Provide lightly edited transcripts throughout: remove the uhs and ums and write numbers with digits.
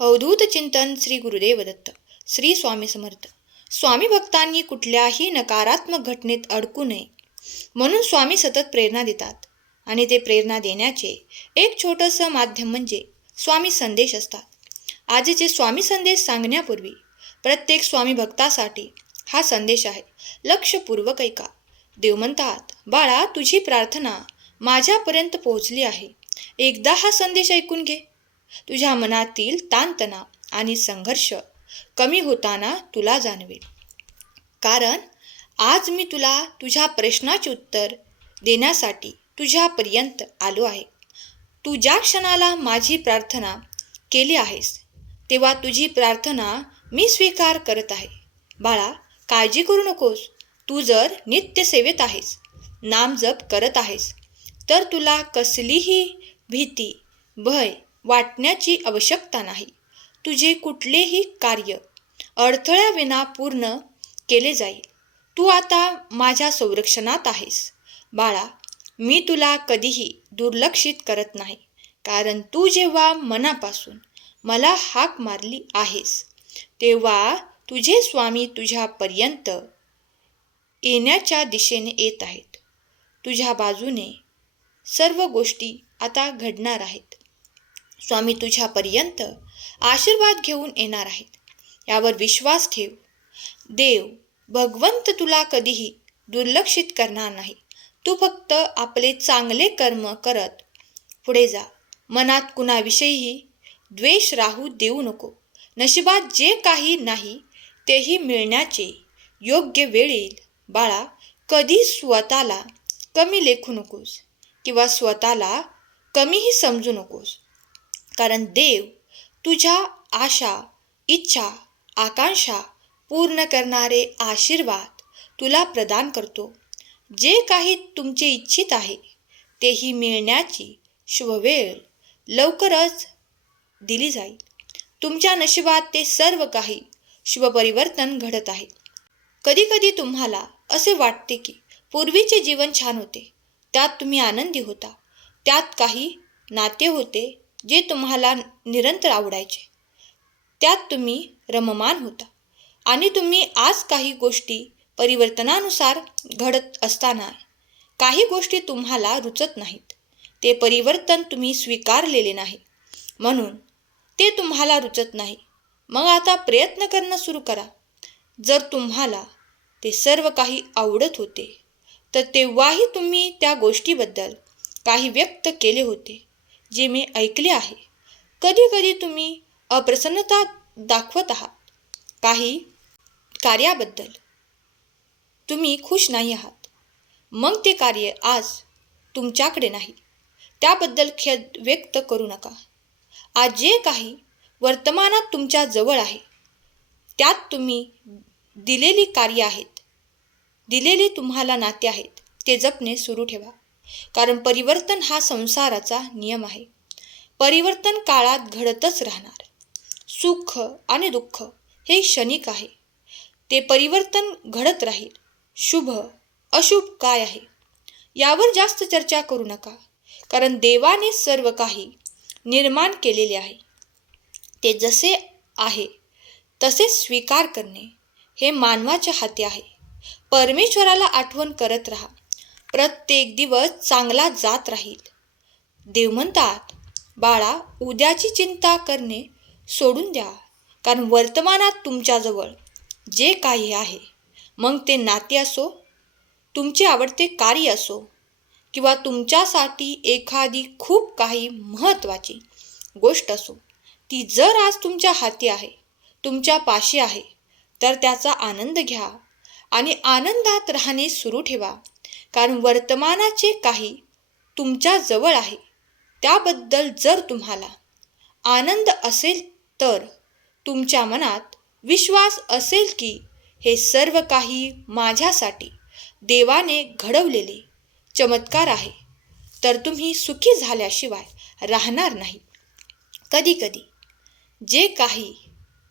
अवधूत चिंतन श्री गुरुदेव दत्त. श्री स्वामी समर्थ. स्वामी भक्तांनी कुठल्याही नकारात्मक घटनेत अडकू नये म्हणून स्वामी सतत प्रेरणा देतात आणि ते प्रेरणा देण्याचे एक छोटंसं माध्यम म्हणजे स्वामी संदेश असतात. आजचे स्वामी संदेश सांगण्यापूर्वी प्रत्येक स्वामी भक्तासाठी हा संदेश आहे. लक्षपूर्वक ऐका. देव म्हणतात, बाळा, तुझी प्रार्थना माझ्यापर्यंत पोहोचली आहे. एकदा हा संदेश ऐकून घे. तुझ्या मनातील ताणतणाव आणि संघर्ष कमी होताना तुला जाणवेल. कारण आज मी तुला तुझ्या प्रश्नाचे उत्तर देण्यासाठी तुझ्यापर्यंत आलो आहे. तू ज्या क्षणाला माझी प्रार्थना केली आहेस तेव्हा तुझी प्रार्थना मी स्वीकार करत आहे. बाळा, काळजी करू नकोस. तू जर नित्य सेवेत आहेस, नामजप करत आहेस, तर तुला कसलीही भीती, भय वाटण्याची आवश्यकता नाही. तुझे कुठलेही कार्य अडथळ्याविना पूर्ण केले जाईल. तू आता माझ्या संरक्षणात आहेस. बाळा, मी तुला कधीही दुर्लक्षित करत नाही. कारण तू जेव्हा मनापासून मला हाक मारली आहेस तेव्हा तुझे स्वामी तुझ्यापर्यंत येण्याच्या दिशेने येत आहेत. तुझ्या बाजूने सर्व गोष्टी आता घडणार आहेत. स्वामी तुझ्यापर्यंत आशीर्वाद घेऊन येणार आहेत. यावर विश्वास ठेव. देव भगवंत तुला कधीही दुर्लक्षित करणार नाही. तू फक्त आपले चांगले कर्म करत पुढे जा. मनात कुणाविषयीही द्वेष राहू देऊ नको. नशिबात जे काही नाही तेही मिळण्याचे योग्य वेळ येईल. बाळा, कधी स्वतःला कमी लेखू नकोस किंवा स्वतःला कमीही समजू नकोस. कारण देव तुझ्या आशा, इच्छा, आकांक्षा पूर्ण करणारे आशीर्वाद तुला प्रदान करतो. जे काही तुमचे इच्छित आहे तेही मिळण्याची शुभवेळ लवकरच दिली जाईल. तुमच्या नशिबात ते सर्व काही शुभ परिवर्तन घडत आहे. कधीकधी तुम्हाला असे वाटते की पूर्वीचे जीवन छान होते, त्यात तुम्ही आनंदी होता, त्यात काही नाते होते जे तुम्हाला निरंतर आवडायचे, त्यात तुम्ही रममान होता. आणि तुम्ही आज काही गोष्टी परिवर्तनानुसार घडत असताना काही गोष्टी तुम्हाला रुचत नाहीत. ते परिवर्तन तुम्ही स्वीकारलेले नाही म्हणून ते तुम्हाला रुचत नाही. मग आता प्रयत्न करणं सुरू करा. जर तुम्हाला ते सर्व काही आवडत होते तर तेव्हाही तुम्ही त्या गोष्टीबद्दल काही व्यक्त केले होते जे मी ऐकले आहे. कधी कधी तुम्ही अप्रसन्नता दाखवत आहात. काही कार्याबद्दल तुम्ही खुश नाही आहात. मग ते कार्य आज तुमच्याकडे नाही, त्याबद्दल खेद व्यक्त करू नका. आज जे काही वर्तमानात तुमच्या जवळ आहे त्यात तुम्ही दिलेली कार्य आहेत, दिलेली तुम्हाला नाते आहेत, ते जपणे सुरू ठेवा. कारण परिवर्तन हा संसाराचा नियम आहे. परिवर्तन काळात घडतच राहणार. सुख आणि दुःख हे क्षणिक आहे. ते परिवर्तन घडत राहील. शुभ अशुभ काय आहे यावर जास्त चर्चा करू नका. कारण देवाने सर्व काही निर्माण केलेले आहे. ते जसे आहे तसे स्वीकार करणे हे मानवाच्या हाती आहे. परमेश्वराला आठवण करत राहा. प्रत्येक दिवस चांगला जात राहील. देव म्हणतात, बाळा, उद्याची चिंता करणे सोडून द्या. कारण वर्तमानात तुमच्याजवळ जे काही आहे, मग ते नाते असो, तुमचे आवडते कार्य असो किंवा तुमच्यासाठी एखादी खूप काही महत्त्वाची गोष्ट असो, ती जर आज तुमच्या हाती आहे, तुमच्या पाशी आहे, तर त्याचा आनंद घ्या आणि आनंदात राहणे सुरू ठेवा. कारण वर्तमानाचे काही तुमच्या जवळ आहे त्याबद्दल जर तुम्हाला आनंद असेल तर तुमच्या मनात विश्वास असेल की हे सर्व काही माझ्यासाठी देवाने घडवलेले चमत्कार आहे, तर तुम्ही सुखी झाल्याशिवाय राहणार नाही. कधीकधी जे काही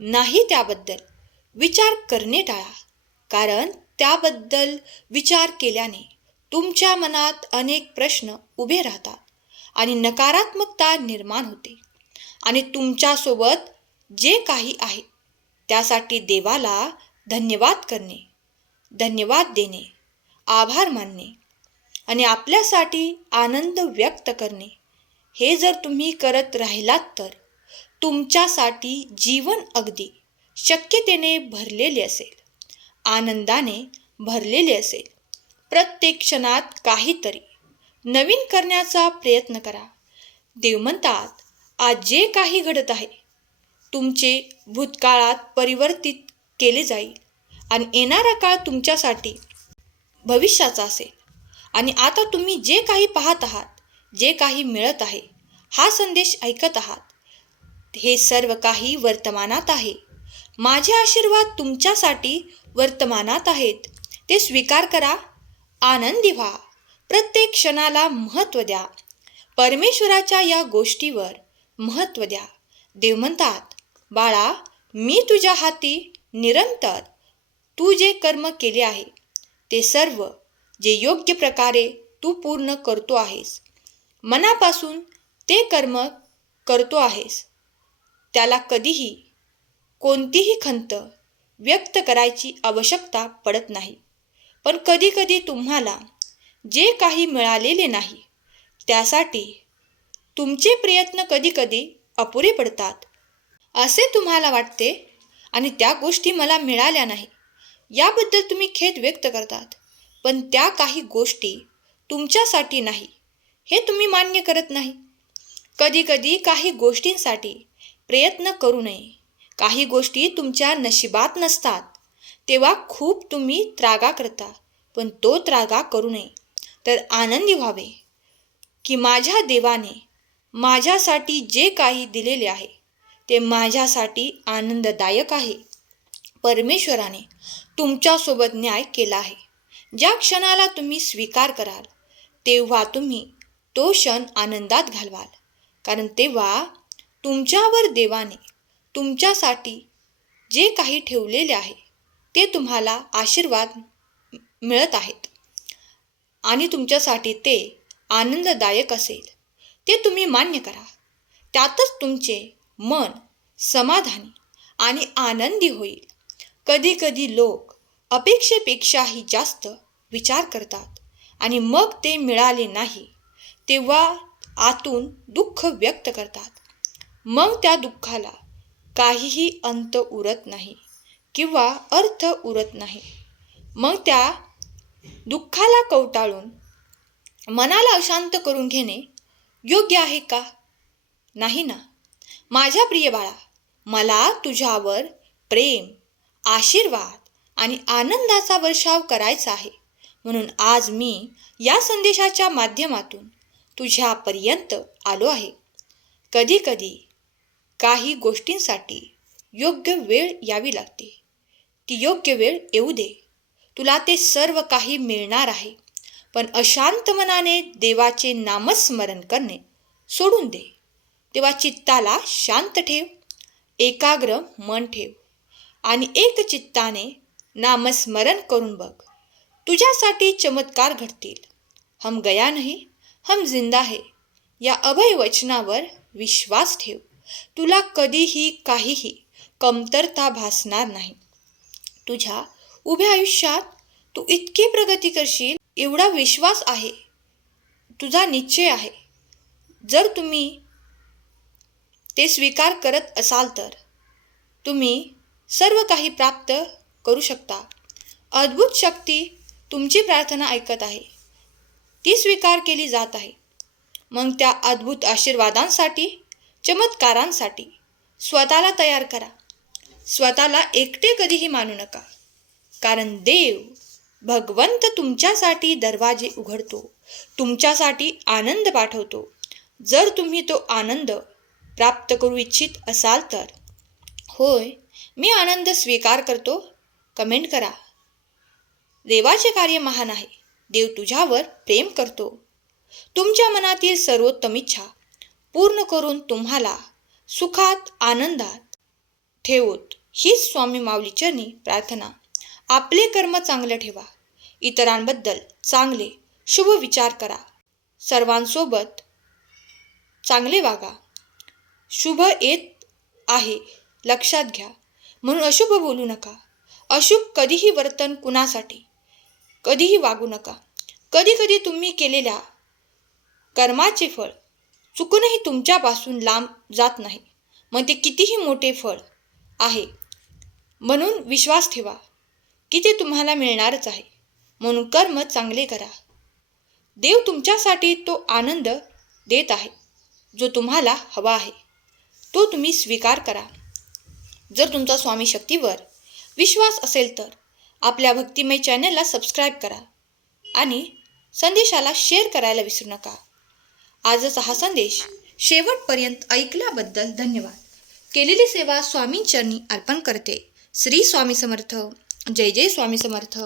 नाही त्याबद्दल विचार करणे टाळा. कारण त्याबद्दल विचार केल्याने तुमच्या मनात अनेक प्रश्न उभे राहतात आणि नकारात्मकता निर्माण होते आणि तुमच्यासोबत जे काही आहे त्यासाठी देवाला धन्यवाद करणे, धन्यवाद देणे, आभार मानणे आणि आपल्यासाठी आनंद व्यक्त करणे, हे जर तुम्ही करत राहिलात तर तुमच्यासाठी जीवन अगदी शक्यतेने भरलेले असेल, आनंदाने भरलेले असेल. प्रत्येक क्षणात काहीतरी नवीन करण्याचा प्रयत्न करा. देव म्हणतात, आज जे काही घडत आहे तुमचे भूतकाळात परिवर्तित केले जाईल आणि येणारा काळ तुमच्यासाठी भविष्याचा असेल. आणि आता तुम्ही जे काही पाहत आहात, जे काही मिळत आहे, हा संदेश ऐकत आहात, हे सर्व काही वर्तमानात आहे. माझे आशीर्वाद तुमच्यासाठी वर्तमानात आहेत. ते स्वीकार करा. आनंदी व्हा. प्रत्येक क्षणाला महत्त्व द्या. परमेश्वराच्या या गोष्टीवर महत्त्व द्या. देव म्हणतात, बाळा, मी तुझ्या हाती निरंतर तू जे कर्म केले आहे ते सर्व जे योग्य प्रकारे तू पूर्ण करतो आहेस, मनापासून ते कर्म करतो आहेस, त्याला कधीही कोणतीही खंत व्यक्त करायची आवश्यकता पडत नाही. पण कधीकधी तुम्हाला जे काही मिळालेले नाही त्यासाठी तुमचे प्रयत्न कधीकधी अपुरे पडतात. असे तुम्हाला वाटते आणि त्या गोष्टी मला मिळाल्या नाही याबद्दल तुम्ही खेद व्यक्त करतात. पण त्या काही गोष्टी तुमच्यासाठी नाही हे तुम्ही मान्य करत नाही. कधीकधी काही गोष्टींसाठी प्रयत्न करू नये. काही गोष्टी तुमच्या नशिबात नसतात तेव्हा खूप तुम्ही त्रागा करता. पण तो त्रागा करू नये, तर आनंदी व्हावे की माझ्या देवाने माझ्यासाठी जे काही दिलेले आहे ते माझ्यासाठी आनंददायक आहे. परमेश्वराने तुमच्यासोबत न्याय केला आहे. ज्या क्षणाला तुम्ही स्वीकार कराल तेव्हा तुम्ही तो क्षण आनंदात घालवाल, कारण तेव्हा तुमच्यावर देवाने तुमच्यासाठी जे काही ठेवलेले आहे ते तुम्हाला आशीर्वाद मिळत आहेत आणि तुमच्यासाठी ते आनंददायक असेल. ते तुम्ही मान्य करा. त्यातच तुमचे मन समाधानी आणि आनंदी होईल. कधीकधी लोक अपेक्षेपेक्षाही जास्त विचार करतात आणि मग ते मिळाले नाही तेव्हा आतून दुःख व्यक्त करतात. मग त्या दुःखाला काहीही अंत उरत नाही किंवा अर्थ उरत नाही. मग त्या दुःखाला कवटाळून मनाला अशांत करून घेणे योग्य आहे का? नाही ना. माझ्या प्रिय बाळा, मला तुझ्यावर प्रेम, आशीर्वाद आणि आनंदाचा वर्षाव करायचा आहे. म्हणून आज मी या संदेशाच्या माध्यमातून तुझ्यापर्यंत आलो आहे. कधीकधी काही गोष्टींसाठी योग्य वेळ यावी लागते. ती योग्य वेळ येऊ दे. तुला ते सर्व काही मिळणार आहे. पण अशांत मनाने देवाचे नामस्मरण करणे सोडून दे. तेव्हा चित्ताला शांत ठेव, एकाग्र मन ठेव आणि एक चित्ताने नामस्मरण करून बघ. तुझ्यासाठी चमत्कार घडतील. हम गया नहीं, हम जिंदा है या अभय वचनावर विश्वास ठेव. तुला कधीही काहीही कमतरता भासणार नाही. तुझ्या उभ्या आयुष्यात तू इतकी प्रगती करशील एवढा विश्वास आहे, तुझा निश्चय आहे. जर तुम्ही ते स्वीकार करत असाल तर तुम्ही सर्व काही प्राप्त करू शकता. अद्भुत शक्ती तुमची प्रार्थना ऐकत आहे, ती स्वीकार केली जात आहे. मग त्या अद्भुत आशीर्वादांसाठी, चमत्कारांसाठी स्वतःला तयार करा. स्वतःला एकटे कधीही मानू नका, कारण देव भगवंत तुमच्यासाठी दरवाजे उघडतो, तुमच्यासाठी आनंद पाठवतो. जर तुम्ही तो आनंद प्राप्त करू इच्छित असाल तर होय, मी आनंद स्वीकार करतो कमेंट करा. देवाचे कार्य महान आहे. देव तुझ्यावर प्रेम करतो. तुमच्या मनातील सर्वोत्तम इच्छा पूर्ण करून तुम्हाला सुखात आनंदात ठेवोत हीच स्वामी माऊली चरणी प्रार्थना. आपले कर्म चांगले ठेवा. इतरांबद्दल चांगले शुभ विचार करा. सर्वांसोबत चांगले वागा. शुभ येत आहे. लक्षात घ्या. म्हणून अशुभ बोलू नका. अशुभ कधीही वर्तन कुणासाठी कधीही वागू नका. कधी कधी तुम्ही केलेल्या कर्माचे फळ चुकूनही तुमच्यापासून लांब जात नाही. मग ते कितीही मोठे फळ आहे म्हणून विश्वास ठेवा की ते तुम्हाला मिळणारच आहे. म्हणून कर्म चांगले करा. देव तुमच्यासाठी तो आनंद देत आहे जो तुम्हाला हवा आहे, तो तुम्ही स्वीकार करा. जर तुमचा स्वामी शक्तीवर विश्वास असेल तर आपल्या भक्तिमय चॅनलला सबस्क्राईब करा आणि संदेशाला शेअर करायला विसरू नका. आजचा हा संदेश शेवटपर्यंत ऐकल्याबद्दल धन्यवाद. केलेली सेवा स्वामींचरणी अर्पण करते. श्री स्वामी समर्थ. जय जय स्वामी समर्थ.